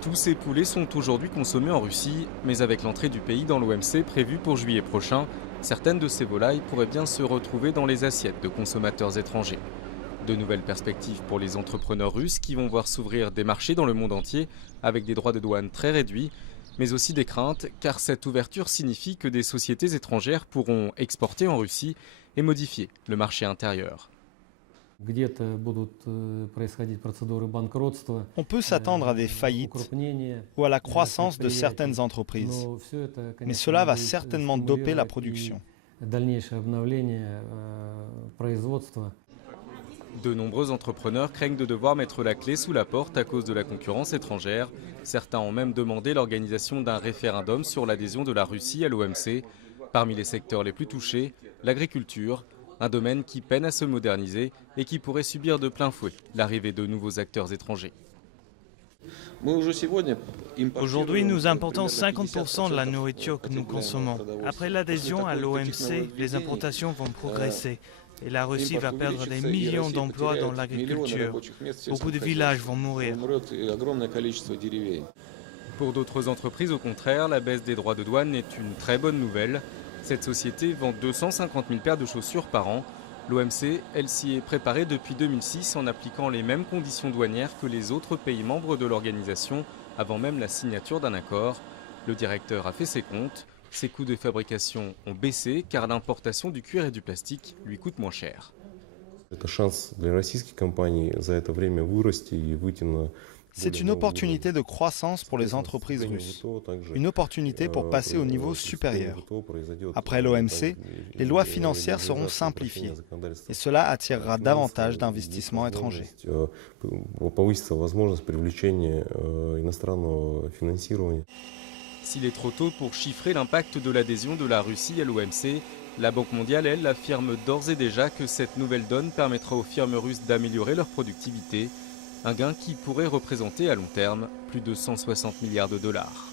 Tous ces poulets sont aujourd'hui consommés en Russie, mais avec l'entrée du pays dans l'OMC prévue pour juillet prochain, certaines de ces volailles pourraient bien se retrouver dans les assiettes de consommateurs étrangers. De nouvelles perspectives pour les entrepreneurs russes qui vont voir s'ouvrir des marchés dans le monde entier avec des droits de douane très réduits, mais aussi des craintes car cette ouverture signifie que des sociétés étrangères pourront exporter en Russie et modifier le marché intérieur. On peut s'attendre à des faillites ou à la croissance de certaines entreprises, mais cela va certainement doper la production. De nombreux entrepreneurs craignent de devoir mettre la clé sous la porte à cause de la concurrence étrangère. Certains ont même demandé l'organisation d'un référendum sur l'adhésion de la Russie à l'OMC. Parmi les secteurs les plus touchés, l'agriculture, un domaine qui peine à se moderniser et qui pourrait subir de plein fouet l'arrivée de nouveaux acteurs étrangers. Aujourd'hui, nous importons 50% de la nourriture que nous consommons. Après l'adhésion à l'OMC, les importations vont progresser et la Russie va perdre des millions d'emplois dans l'agriculture. Beaucoup de villages vont mourir. Pour d'autres entreprises, au contraire, la baisse des droits de douane est une très bonne nouvelle. Cette société vend 250 000 paires de chaussures par an. L'OMC, elle s'y est préparée depuis 2006 en appliquant les mêmes conditions douanières que les autres pays membres de l'organisation avant même la signature d'un accord. Le directeur a fait ses comptes. Ses coûts de fabrication ont baissé car l'importation du cuir et du plastique lui coûte moins cher. C'est une opportunité de croissance pour les entreprises russes, une opportunité pour passer au niveau supérieur. Après l'OMC, les lois financières seront simplifiées et cela attirera davantage d'investissements étrangers. S'il est trop tôt pour chiffrer l'impact de l'adhésion de la Russie à l'OMC, la Banque mondiale, elle, affirme d'ores et déjà que cette nouvelle donne permettra aux firmes russes d'améliorer leur productivité, un gain qui pourrait représenter à long terme plus de 160 milliards de dollars.